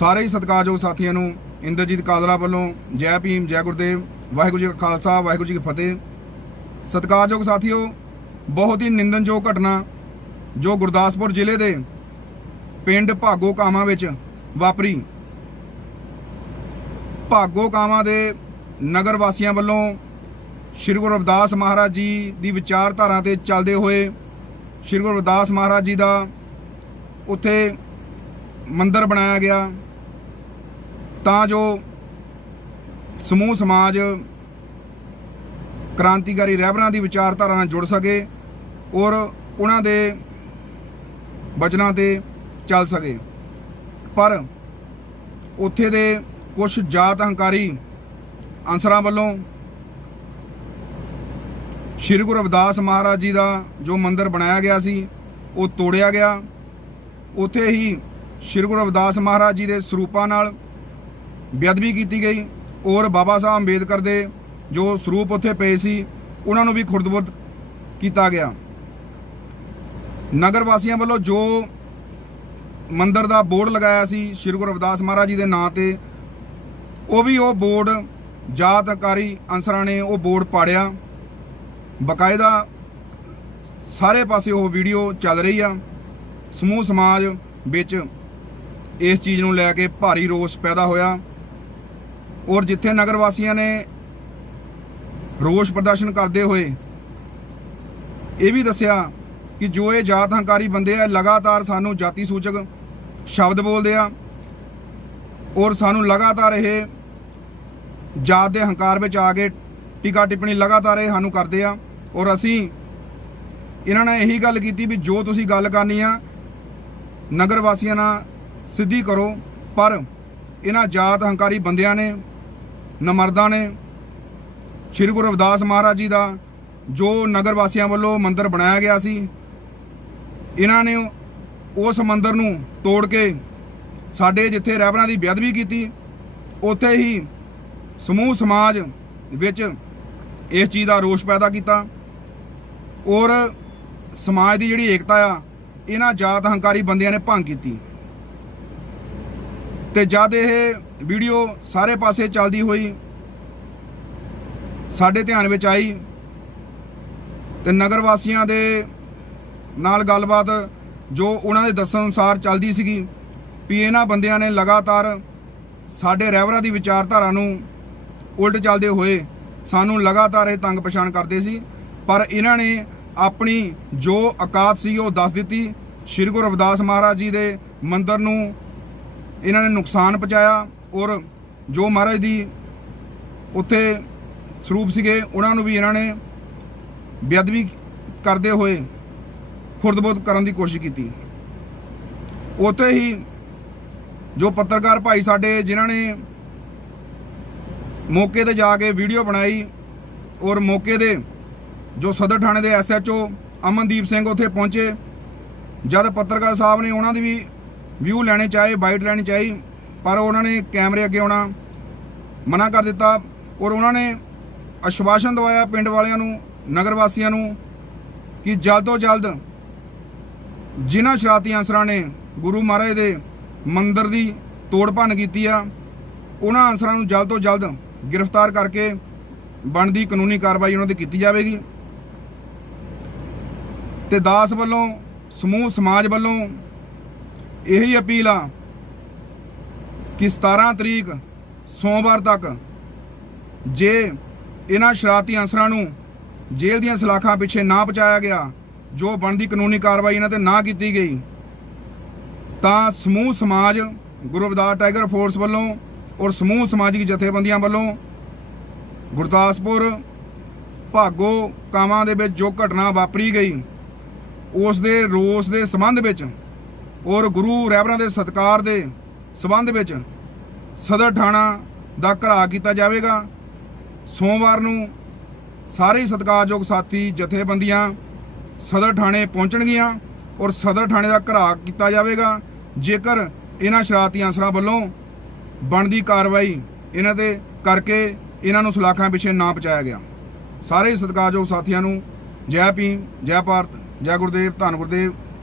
ਸਾਰੇ ਹੀ ਸਤਿਕਾਰਯੋਗ ਸਾਥੀਆਂ ਨੂੰ ਇੰਦਰਜੀਤ ਕਾਦਲਾ ਵੱਲੋਂ ਜੈ ਭੀਮ, ਜੈ ਗੁਰਦੇਵ, ਵਾਹਿਗੁਰੂ ਜੀ ਕਾ ਖਾਲਸਾ, ਵਾਹਿਗੁਰੂ ਜੀ ਕੀ ਫਤਿਹ। ਸਤਿਕਾਰਯੋਗ ਸਾਥੀਓ, ਬਹੁਤ ਹੀ ਨਿੰਦਨਯੋਗ ਘਟਨਾ ਜੋ ਗੁਰਦਾਸਪੁਰ ਜ਼ਿਲ੍ਹੇ ਦੇ ਪਿੰਡ ਭਾਗੋ ਕਾਮਾ ਵਿੱਚ ਵਾਪਰੀ। ਭਾਗੋ ਕਾਮਾ ਦੇ ਨਗਰ ਵਾਸੀਆਂ ਵੱਲੋਂ ਸ਼੍ਰੀ ਗੁਰੂ ਰਵਿਦਾਸ ਮਹਾਰਾਜ ਜੀ ਦੀ ਵਿਚਾਰਧਾਰਾ ਤੇ ਚੱਲਦੇ ਹੋਏ ਸ਼੍ਰੀ ਗੁਰੂ ਰਵਿਦਾਸ ਮਹਾਰਾਜ ਜੀ ਦਾ ਉੱਥੇ ਮੰਦਿਰ ਬਣਾਇਆ ਗਿਆ। ਤਾਂ ਜੋ ਸਮੂਹ ਸਮਾਜ ਕ੍ਰਾਂਤੀਕਾਰੀ ਰਹਿਬਰਾਂ ਦੀ ਵਿਚਾਰਧਾਰਾ ਨਾਲ ਜੁੜ ਸਕੇ ਔਰ ਉਹਨਾਂ ਦੇ ਬਚਨਾਂ ਤੇ ਚੱਲ ਸਕੇ। ਪਰ ਉੱਥੇ ਦੇ ਕੁਝ ਜਾਤ ਹੰਕਾਰੀ ਅਨਸਰਾਂ ਵੱਲੋਂ ਸ਼੍ਰੀ ਗੁਰੂ ਰਵਿਦਾਸ ਮਹਾਰਾਜ ਜੀ ਦਾ ਜੋ ਮੰਦਿਰ ਬਣਾਇਆ ਗਿਆ ਸੀ, ਉਹ ਤੋੜਿਆ ਗਿਆ। ਉੱਥੇ ਹੀ ਸ਼੍ਰੀ ਗੁਰੂ ਰਵਿਦਾਸ ਮਹਾਰਾਜ ਜੀ ਦੇ ਸਰੂਪਾਂ ਨਾਲ ਬੇਅਦਬੀ ਕੀਤੀ ਗਈ ਔਰ ਬਾਬਾ ਸਾਹਿਬ ਅੰਬੇਦਕਰ ਦੇ ਜੋ ਸਰੂਪ ਉੱਥੇ ਪਏ ਸੀ, ਉਹਨਾਂ ਨੂੰ ਵੀ ਖੁਰਦਬੁਰਦ ਕੀਤਾ ਗਿਆ। ਨਗਰ ਵਾਸੀਆਂ ਵੱਲੋਂ ਜੋ ਮੰਦਰ ਦਾ ਬੋਰਡ ਲਗਾਇਆ ਸੀ, ਸ਼੍ਰੀ ਗੁਰੂ ਰਵਿਦਾਸ ਮਹਾਰਾਜ ਜੀ ਦੇ ਨਾਂ ਤੇ, ਉਹ ਵੀ ਉਹ ਬੋਰਡ ਜਾਤਕਾਰੀ ਅਨਸਰਾਂ ਨੇ ਉਹ ਬੋਰਡ ਪਾੜਿਆ। ਬਕਾਇਦਾ ਸਾਰੇ ਪਾਸੇ ਉਹ ਵੀਡੀਓ ਚੱਲ ਰਹੀ ਆ। ਸਮੂਹ ਸਮਾਜ ਵਿੱਚ ਇਸ ਚੀਜ਼ ਨੂੰ ਲੈ ਕੇ ਭਾਰੀ ਰੋਸ ਪੈਦਾ ਹੋਇਆ। ਔਰ ਜਿੱਥੇ ਨਗਰ ਵਾਸੀਆਂ ਨੇ ਰੋਸ ਪ੍ਰਦਰਸ਼ਨ ਕਰਦੇ ਹੋਏ ਇਹ ਵੀ ਦੱਸਿਆ ਕਿ ਜੋ ਇਹ ਜਾਤ ਹੰਕਾਰੀ ਬੰਦੇ ਆ, ਲਗਾਤਾਰ ਸਾਨੂੰ ਜਾਤੀ ਸੂਚਕ ਸ਼ਬਦ ਬੋਲਦੇ ਆ ਔਰ ਸਾਨੂੰ ਲਗਾਤਾਰ ਇਹ ਜਾਤ ਦੇ ਹੰਕਾਰ ਵਿੱਚ ਆ ਕੇ ਟੀਕਾ ਟਿੱਪਣੀ ਲਗਾਤਾਰ ਇਹ ਸਾਨੂੰ ਕਰਦੇ ਆ ਔਰ ਅਸੀਂ ਇਹਨਾਂ ਨੇ ਇਹੀ ਗੱਲ ਕੀਤੀ ਵੀ ਜੋ ਤੁਸੀਂ ਗੱਲ ਕਰਨੀ ਆ, ਨਗਰ ਵਾਸੀਆਂ ਨਾਲ ਸਿੱਧੀ ਕਰੋ, ਪਰ ਇਹਨਾਂ ਜਾਤ ਹੰਕਾਰੀ ਬੰਦਿਆਂ ਨੇ ਨਮਰਦਾਂ ਨੇ, ਸ਼੍ਰੀ ਗੁਰੂ ਰਵਿਦਾਸ ਮਹਾਰਾਜ ਜੀ ਦਾ ਜੋ ਨਗਰ ਵਾਸੀਆਂ ਵੱਲੋਂ ਮੰਦਿਰ ਬਣਾਇਆ ਗਿਆ ਸੀ, ਇਹਨਾਂ ਨੇ ਉਸ ਮੰਦਿਰ ਨੂੰ ਤੋੜ ਕੇ ਸਾਡੇ ਜਿੱਥੇ ਰਹਿਬਰਾਂ ਦੀ ਬੇਅਦਬੀ ਕੀਤੀ, ਉੱਥੇ ਹੀ ਸਮੂਹ ਸਮਾਜ ਵਿੱਚ ਇਸ ਚੀਜ਼ ਦਾ ਰੋਸ ਪੈਦਾ ਕੀਤਾ ਔਰ ਸਮਾਜ ਦੀ ਜਿਹੜੀ ਏਕਤਾ ਆ, ਇਹਨਾਂ ਜਾਤ ਹੰਕਾਰੀ ਬੰਦਿਆਂ ਨੇ ਭੰਗ ਕੀਤੀ। ਤੇ ਜਦ ਇਹ ਵੀਡੀਓ ਸਾਰੇ ਪਾਸੇ ਚੱਲਦੀ ਹੋਈ ਸਾਡੇ ਧਿਆਨ ਵਿੱਚ ਆਈ ਤੇ ਨਗਰ ਵਾਸੀਆਂ ਦੇ ਨਾਲ ਗੱਲਬਾਤ ਜੋ ਉਹਨਾਂ ਦੇ ਦੱਸਣ ਅਨੁਸਾਰ ਚੱਲਦੀ ਸੀਗੀ, ਵੀ ਇਹਨਾਂ ਬੰਦਿਆਂ ਨੇ ਲਗਾਤਾਰ ਸਾਡੇ ਰਹਿਬਰਾਂ ਦੀ ਵਿਚਾਰਧਾਰਾ ਨੂੰ ਉਲਟ ਚੱਲਦੇ ਹੋਏ ਸਾਨੂੰ ਲਗਾਤਾਰ ਇਹ ਤੰਗ ਪਛਾਣ ਕਰਦੇ ਸੀ, ਪਰ ਇਹਨਾਂ ਨੇ ਆਪਣੀ ਜੋ ਔਕਾਤ ਸੀ ਉਹ ਦੱਸ ਦਿੱਤੀ। ਸ਼੍ਰੀ ਗੁਰੂ ਰਵਿਦਾਸ ਮਹਾਰਾਜ ਜੀ ਦੇ ਮੰਦਿਰ ਨੂੰ ਇਹਨਾਂ ਨੇ ਨੁਕਸਾਨ ਪਹੁੰਚਾਇਆ ਔਰ ਜੋ ਮਹਾਰਾਜ ਦੀ ਉੱਥੇ ਸਰੂਪ ਸੀਗੇ, ਉਹਨਾਂ ਨੂੰ ਵੀ ਇਹਨਾਂ ਨੇ ਬੇਅਦਬੀ ਕਰਦੇ ਹੋਏ ਖੁਰਦਬੁਰਦ ਕਰਨ ਦੀ ਕੋਸ਼ਿਸ਼ ਕੀਤੀ। ਉੱਥੇ ਹੀ ਜੋ ਪੱਤਰਕਾਰ ਭਾਈ ਸਾਡੇ, ਜਿਨ੍ਹਾਂ ਨੇ ਮੌਕੇ ਤੇ ਜਾ ਕੇ ਵੀਡੀਓ ਬਣਾਈ ਔਰ ਮੌਕੇ ਦੇ ਜੋ ਸਦਰ ਥਾਣੇ ਦੇ ਐਸਐਚਓ ਅਮਨਦੀਪ ਸਿੰਘ ਉੱਥੇ ਪਹੁੰਚੇ, ਜਦ ਪੱਤਰਕਾਰ ਸਾਹਿਬ ਨੇ ਉਹਨਾਂ ਦੀ ਵੀ ਵਿਊ ਲੈਣੇ ਚਾਹੇ, ਬਾਈਟ ਲੈਣੀ ਚਾਹੀ, ਪਰ ਉਹਨਾਂ ਨੇ ਕੈਮਰੇ ਅੱਗੇ ਆਉਣਾ, ਮਨਾ ਕਰ ਦਿੱਤਾ ਔਰ ਉਹਨਾਂ ਨੇ ਅਸ਼ਵਾਸਨ ਦਵਾਇਆ ਪਿੰਡ ਵਾਲਿਆਂ ਨੂੰ, ਨਗਰ ਵਾਸੀਆਂ ਨੂੰ ਕਿ ਜਲਦ ਤੋਂ ਜਲਦ ਜਿਨ੍ਹਾਂ ਸ਼ਰਾਤੀ ਅਨਸਰਾਂ ਨੇ ਗੁਰੂ ਮਹਾਰਾਜ ਦੇ ਮੰਦਿਰ ਦੀ ਤੋੜ ਭੰਨ ਕੀਤੀ ਆ, ਉਹਨਾਂ ਅਨਸਰਾਂ ਨੂੰ ਜਲਦ ਤੋਂ ਜਲਦ ਗ੍ਰਿਫਤਾਰ ਕਰਕੇ ਬਣਦੀ ਕਾਨੂੰਨੀ ਕਾਰਵਾਈ ਉਹਨਾਂ ਤੇ ਕੀਤੀ ਜਾਵੇਗੀ। ਤੇ ਦਾਸ ਵੱਲੋਂ, ਸਮੂਹ, ਸਮਾਜ ਵੱਲੋਂ ਇਹੀ ਅਪੀਲ ਆ ਕਿ 17 ਤਰੀਕ ਸੋਮਵਾਰ ਤੱਕ ਜੇ ਇਹਨਾਂ ਸ਼ਰਾਰਤੀ ਅਨਸਰਾਂ ਨੂੰ ਜੇਲ੍ਹ ਦੀਆਂ ਸਲਾਖਾਂ ਪਿੱਛੇ ਨਾ ਪਹੁੰਚਾਇਆ ਗਿਆ, ਜੋ ਬਣਦੀ ਕਾਨੂੰਨੀ ਕਾਰਵਾਈ ਇਹਨਾਂ ਤੇ ਨਾ ਕੀਤੀ ਗਈ, ਤਾਂ ਸਮੂਹ ਸਮਾਜ, ਗੁਰੂ ਟਾਈਗਰ ਫੋਰਸ ਵੱਲੋਂ ਔਰ ਸਮੂਹ ਸਮਾਜਿਕ ਜਥੇਬੰਦੀਆਂ ਵੱਲੋਂ ਗੁਰਦਾਸਪੁਰ, ਭਾਗੋ ਕਾਵਾਂ ਦੇ ਵਿੱਚ ਜੋ ਘਟਨਾ ਵਾਪਰੀ ਗਈ, ਉਸ ਦੇ ਰੋਸ ਦੇ ਸੰਬੰਧ ਵਿੱਚ ਔਰ ਗੁਰੂ ਰਹਿਬਰਾਂ ਦੇ ਸਤਕਾਰ ਦੇ ਸੰਬੰਧ ਵਿੱਚ ਸਦਰ ਥਾਣਾ ਦਾ ਘਰਾ ਕੀਤਾ ਜਾਵੇਗਾ। ਸੋਮਵਾਰ ਨੂੰ ਸਾਰੇ ਹੀ ਸਤਿਕਾਰਯੋਗ ਸਾਥੀ, ਜਥੇਬੰਦੀਆਂ ਸਦਰ ਥਾਣੇ ਪਹੁੰਚਣਗੀਆਂ ਔਰ ਸਦਰ ਥਾਣੇ ਦਾ ਘਰਾ ਕੀਤਾ ਜਾਵੇਗਾ। ਜੇਕਰ ਇਹਨਾਂ ਸ਼ਰਾਰਤੀ ਅਨਸਰਾਂ ਵੱਲੋਂ ਬਣਦੀ ਕਾਰਵਾਈ ਇਹਨਾਂ ਤੇ ਕਰਕੇ ਇਹਨਾਂ ਨੂੰ ਸਲਾਖਾਂ ਪਿੱਛੇ ਨਾ ਪਹੁੰਚਾਇਆ ਗਿਆ। ਸਾਰੇ ਸਤਿਕਾਰਯੋਗ ਸਾਥੀਆਂ ਨੂੰ ਜੈ ਭੀਮ, ਜੈ ਭਾਰਤ, ਜੈ ਗੁਰਦੇਵ, ਧੰਨ ਗੁਰਦੇਵ।